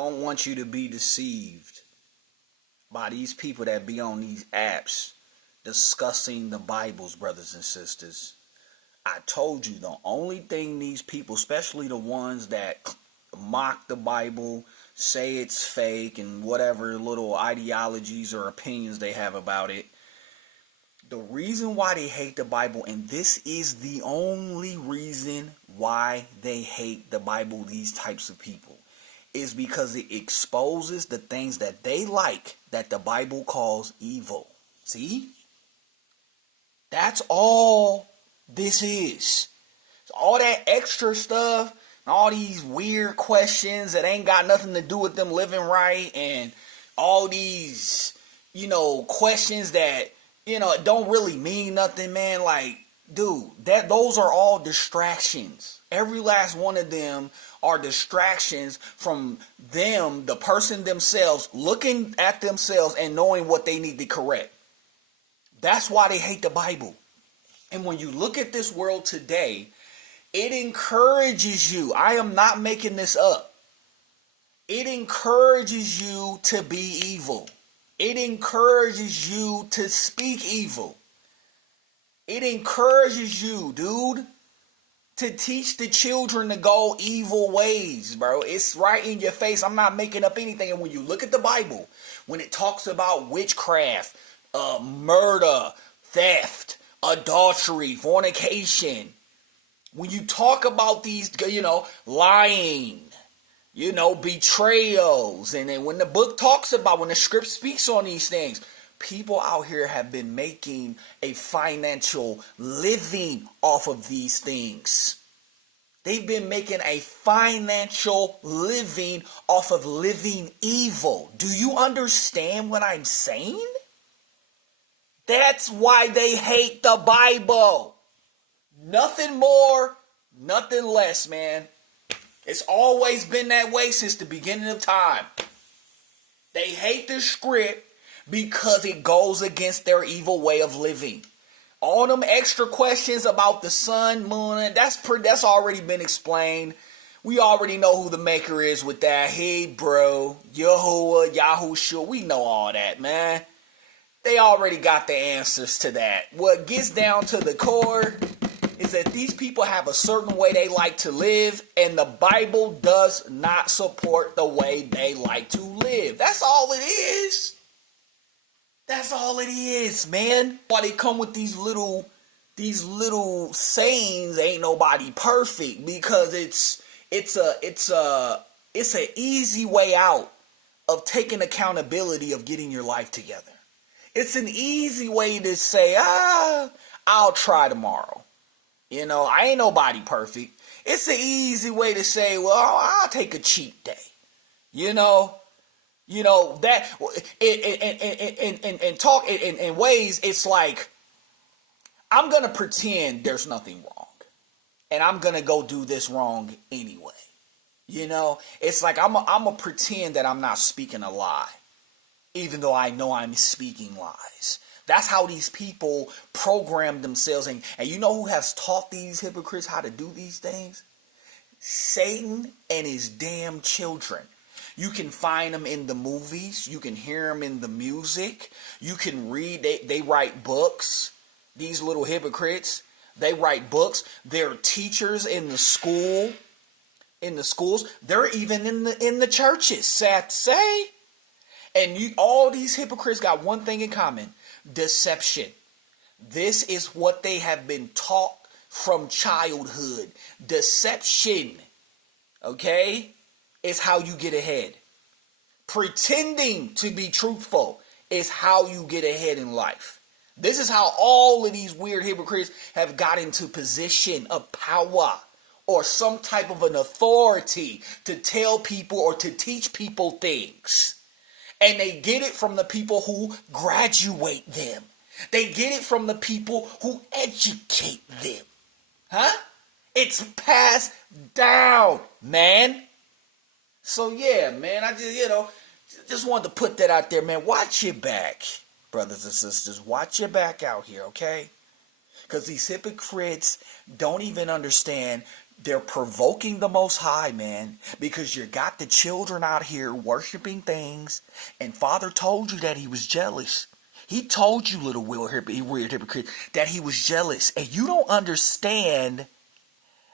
don't want you to be deceived by these people that be on these apps discussing the Bibles, brothers and sisters. I told you the only thing these people, especially the ones that mock the Bible, say it's fake and whatever little ideologies or opinions they have about it, the reason why they hate the Bible, and this is the only reason why they hate the Bible, these types of people, is because it exposes the things that they like that the Bible calls evil. See? That's all this is. All that extra stuff, all these weird questions that ain't got nothing to do with them living right, and all these, questions that, don't really mean nothing, man. Like, dude, those are all distractions. Every last one of them are distractions from them, the person themselves, looking at themselves and knowing what they need to correct. That's why they hate the Bible. And when you look at this world today, it encourages you. I am not making this up. It encourages you to be evil. It encourages you to speak evil. It encourages you, dude, to teach the children to go evil ways, bro. It's right in your face. I'm not making up anything. And when you look at the Bible, when it talks about witchcraft, murder, theft, adultery, fornication, when you talk about these, lying, betrayals, and then when the book talks about, when the script speaks on these things, people out here have been making a financial living off of these things. They've been making a financial living off of living evil. Do you understand what I'm saying? That's why they hate the Bible. Nothing more, nothing less, man. It's always been that way since the beginning of time. They hate the script because it goes against their evil way of living. All them extra questions about the sun, moon, that's already been explained. We already know who the maker is with that. Hey, bro, Yahuwah, Yahushua, we know all that, man. They already got the answers to that. What gets down to the core is that these people have a certain way they like to live, and the Bible does not support the way they like to live. That's all it is. That's all it is, man. Why they come with these little sayings, ain't nobody perfect, because it's an easy way out of taking accountability of getting your life together. It's an easy way to say, I'll try tomorrow. I ain't nobody perfect. It's an easy way to say, well, I'll take a cheat day. That and talk in ways, it's like, I'm going to pretend there's nothing wrong. And I'm going to go do this wrong anyway. It's like, I'm going to pretend that I'm not speaking a lie, even though I know I'm speaking lies. That's how these people program themselves. And you know who has taught these hypocrites how to do these things? Satan and his damn children. You can find them in the movies. You can hear them in the music. You can read. They write books. These little hypocrites. They write books. They're teachers in the school. In the schools. They're even in the churches. Sad to say. And all these hypocrites got one thing in common. Deception. This is what they have been taught from childhood. Deception. Okay? Is how you get ahead. Pretending to be truthful is how you get ahead in life. This is how all of these weird hypocrites have got into position of power or some type of an authority to tell people or to teach people things. And they get it from the people who graduate them. They get it from the people who educate them. Huh? It's passed down, man. So yeah, man, I just wanted to put that out there, man. Watch your back, brothers and sisters. Watch your back out here, okay? Because these hypocrites don't even understand They're provoking the Most High, man, because you got the children out here worshiping things, and Father told you that he was jealous. He told you, little weird hypocrite, that he was jealous, and you don't understand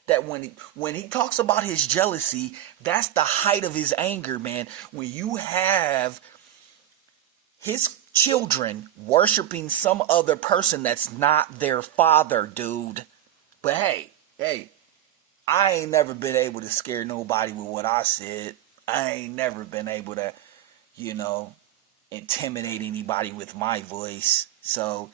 that when he talks about his jealousy, that's the height of his anger, man. When you have his children worshiping some other person that's not their father, dude. But hey, I ain't never been able to scare nobody with what I said. I ain't never been able to, intimidate anybody with my voice. So,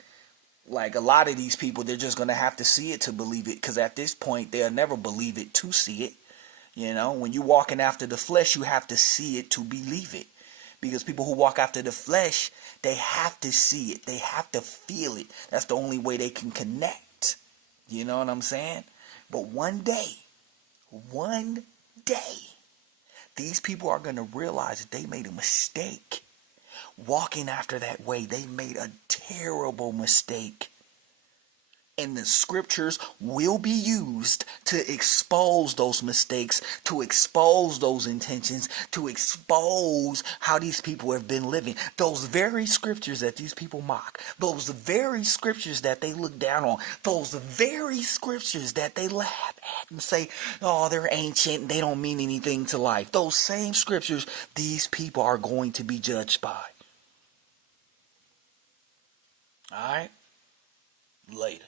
like, a lot of these people, they're just going to have to see it to believe it. Because at this point, they'll never believe it to see it. When you're walking after the flesh, you have to see it to believe it. Because people who walk after the flesh, they have to see it. They have to feel it. That's the only way they can connect. You know what I'm saying? But one day, these people are going to realize that they made a mistake. Walking after that way, they made a terrible mistake. And the scriptures will be used to expose those mistakes, to expose those intentions, to expose how these people have been living. Those very scriptures that these people mock, those very scriptures that they look down on, those very scriptures that they laugh at and say, oh, they're ancient and they don't mean anything to life. Those same scriptures these people are going to be judged by. All right? Later.